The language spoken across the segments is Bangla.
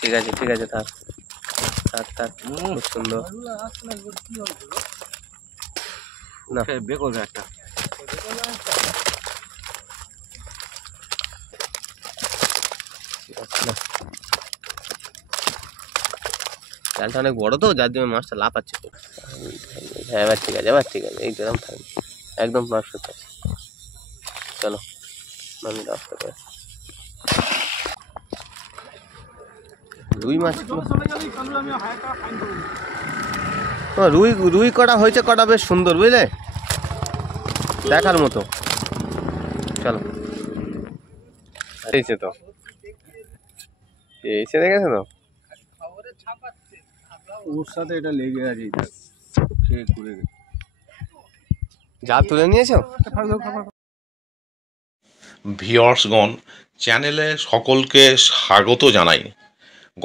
ঠিক আছে ঠিক আছে, থাক থাক থাক, খুব সুন্দর। না বেকল একটা জালটা অনেক বড় তো, যার জন্য মাছটা লাফাচ্ছে। হ্যাঁ এবার ঠিক আছে, এবার ঠিক আছে, এই যেরকম থাকবে একদম পারফেক্ট আছে। চলো আমি রাস্তা করে রুই মাছ, রুই রুই কটা হয়েছে, কটা বেশ সুন্দর বুঝলে, দেখার মতো। চলো এইছে তো, এইছে দেখেছো তো, ওর সাথে এটা লেগে আছে, যা তুলে নিয়েছো। ভিউয়ার্সগণ, চ্যানেলে সকলকে স্বাগত জানাই।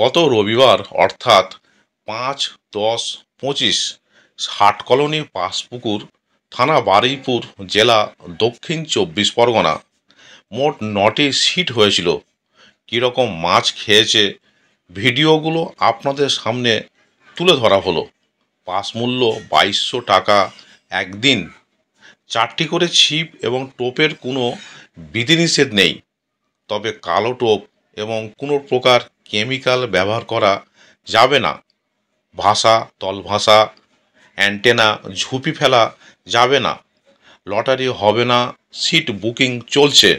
গত রবিবার অর্থাৎ 5-10-25 ষাটকলোনি পাঁশপুকুর, থানা বারুইপুর, জেলা দক্ষিণ 24 পরগনা মোট 9টি সিট হয়েছিল। কীরকম মাছ খেয়েছে ভিডিওগুলো আপনাদের সামনে তুলে ধরা হলো। পাস মূল্য 2200 টাকা একদিন। 4টি করে ছিপ এবং টোপের কোনো বিধিনিষেধ নেই, তবে কালো টোপ এবং কোনো প্রকার কেমিক্যাল ব্যবহার করা যাবে না। ভাষা, তলভাষা, অ্যান্টেনা, ঝুপি ফেলা যাবে না। লটারি হবে না। সিট বুকিং চলছে।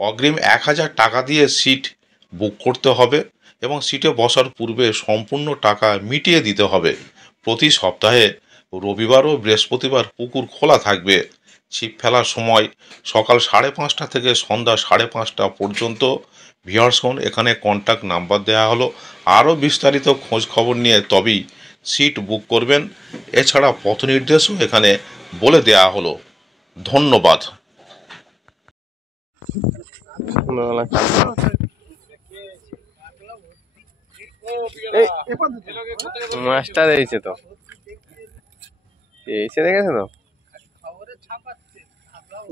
অগ্রিম 1000 টাকা দিয়ে সিট বুক করতে হবে এবং সিটে বসার পূর্বে সম্পূর্ণ টাকা মিটিয়ে দিতে হবে। প্রতি সপ্তাহে রবিবার ও বৃহস্পতিবার পুকুর খোলা থাকবে। ছিপ ফেলার সময় সকাল 5:30 থেকে সন্ধ্যা 5:30 পর্যন্ত। ভিউয়ার্সগণ, এখানে কন্ট্যাক্ট নাম্বার দেওয়া হলো। আরও বিস্তারিত খোঁজ খবর নিয়ে তবেই সিট বুক করবেন। এছাড়া পথ নির্দেশও এখানে বলে দেওয়া হলো। ধন্যবাদ। মাছটা এইছে তো, এইছে দেখেছো তো,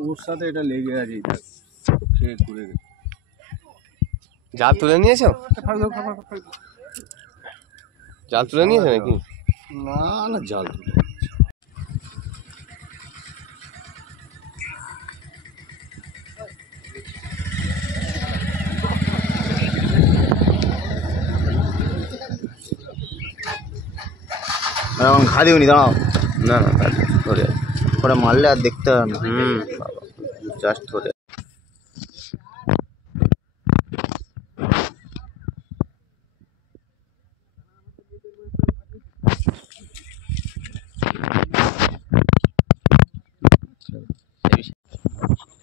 ওর সাথে এটা লেগে আছে, জাল তুলে নিয়েছো, জাল তুলে নিয়েছো নাকি? না না, জাল তুলে এখন ঘা দিওনি, দাঁড়াও। না না ধরে ওরা মারলে আর দেখতে হবে না। জাস্ট ধরে।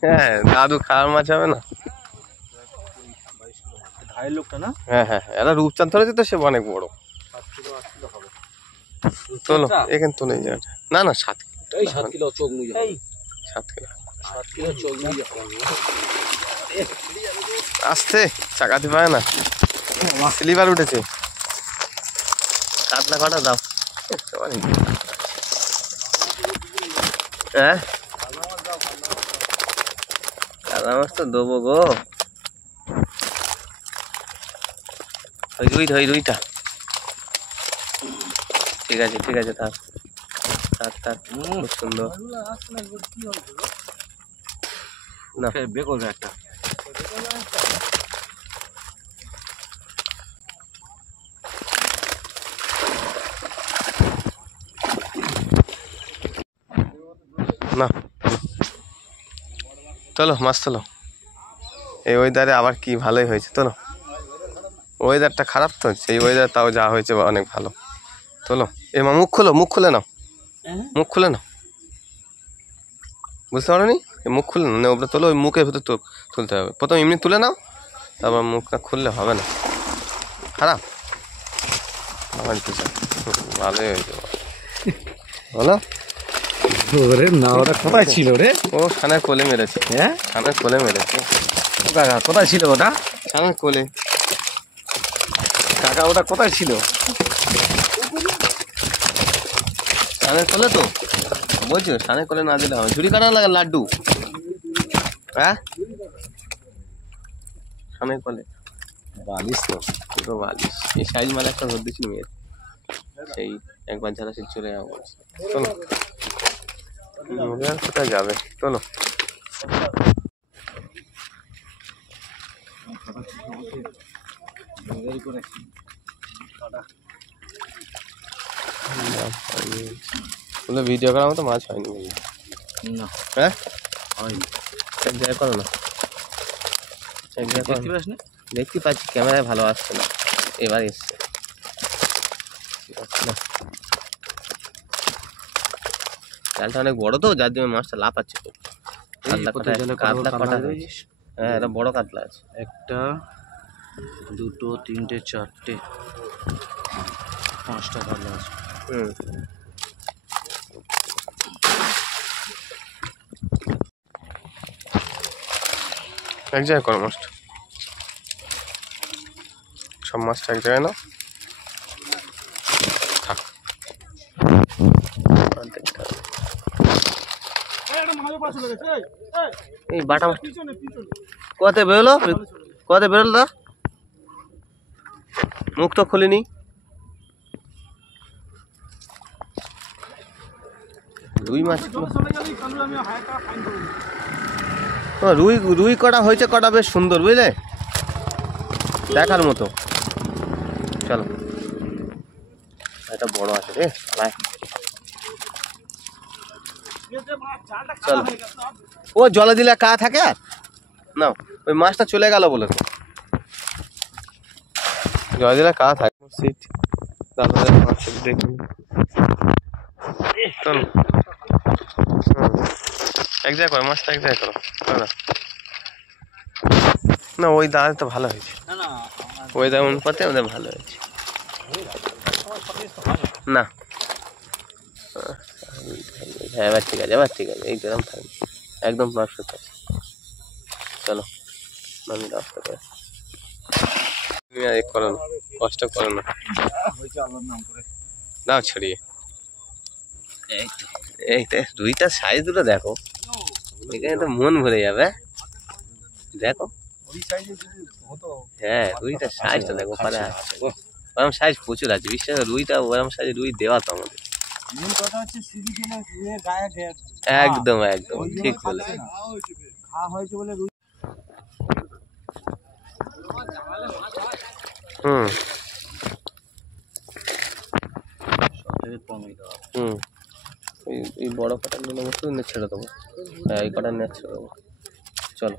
হ্যাঁ দাদু খাওয়ার মাছ হবে না, ভাইয়ের লোকটা না? হ্যাঁ হ্যাঁ এরা রূপচাঁদ ধরেছে তো, সে অনেক বড়। চলো এখানে তো নেই জায়গাটা, না না 7 কিলো চোখ মুজে, 7 কিলো চোখ মুজে আসতে চাকাতে পারে না, স্লিপার উঠেছে। কাতলা কটা দাও, হ্যাঁ কাতলা মাছ তো দেবো গো। ওই রুইটা ঠিক আছে ঠিক আছে, থাক থাক থাক, খুব সুন্দর। না বেকল একটা না, চলো মাছ তোলো। এই ওয়েদারে আবার কি ভালোই হয়েছে, তোলো। ওয়েদারটা খারাপ তো, সেই ওয়েদার তাও যা হয়েছে অনেক ভালো। তোলো এ মা, মুখ খুলে নাও, মুখ খুলে নাও, বুঝতে পারো নি? মুখ খুলে নাও, ওপরে তোলো, ওই মুখের ভেতর তুলতে হবে। প্রথম এমনি তুলে নাও, তারপর মুখটা খুললে হবে না, খারাপ। আমার কিছু ভালোই হয়েছে বলো। ওরে না, ওরা কোথায় ছিল রে? ও খানের কোলে মেরেছে। হ্যাঁ, খানের কোলে মেরেছে। কাকা কোথায় ছিল ওটা? খানের কোলে। কাকা ওটা কোথায় ছিল? খানের কোলে তো বলছো, খানের কোলে না দিলে হবে। ঝুড়ি কাটা লাগে লাড্ডু, হ্যাঁ খানের কোলে। বালিশ তো পুরো বালিশ। এই সাইজ মাল একটা ধর দিয়েছিল মেয়ের, সেই একবার যারা সে চলে যাবো বলছে। চলো আর কোথায় যাবে, চলো। ভিডিও করার মতো মাছ হয়নি বললি? না হ্যাঁ হয়নি। এক জায়গায় করো না, এক জায়গায় করো দেখতে না। পাস না? দেখতে পাচ্ছি ক্যামেরায় ভালো আসছে না, এবার এসছে। জালটা অনেক বড় তো, যার জন্য মাছটা লাফাচ্ছে খুব। কাতলা কোথায়? কাতলা কটা হয়েছে? হ্যাঁ এটা বড় কাতলা আছে। একটা, দুটো, তিনটে, চারটে, 5টা কাতলা আছে। হুম এক জায়গায় করো মাছটা, সব মাছটা এক জায়গায় নাও। থাক এই বাটা মাছ কোথায় বেরোলো, কোথায় বেরোলো দা? মুখ তো খুলিনি। রুই মাছ, রুই রুই কটা হয়েছে, কটা বেশ সুন্দর বুঝলে, দেখার মতো। চলো এটা বড় আছে রে, চলো। ও জলে দিলে কা থাকে আর না, ওই মাছটা চলে গেল বলে তো, জলে দিলে কা থাকে। সিট দেখুন, চলো এক জায়গায় করো মাছটা, এক জায়গায় করো না। ওই দাঁড় তো ভালো হয়েছে, ওই দাঁড় অনুপাতে আমাদের ভালো হয়েছে না। হ্যাঁ এবার ঠিক আছে, এবার ঠিক আছে, এই যেরকম থাকবে একদম পারফেক্ট আছে। চলো আমি রাস্তা করে, তুমি আর করো না, কষ্ট করো না, দাও ছড়িয়ে। এইটা রুইটার সাইজ দুটো দেখো, এখানে তো মন ভরে যাবে। দেখো হ্যাঁ রুইটার সাইজটা দেখো, ওখানে আছে ওরকম সাইজ প্রচুর আছে, বিশ্বাস রুইটা ওরকম সাইজ রুই দেওয়া তো আমাদের। একদম একদম ঠিক বলেছে। হুম হুম এই বড় কটা নিয়ে নেবো, ছেড়ে দেবো। হ্যাঁ এই কটা নিয়ে ছেড়ে দেবো। চলো।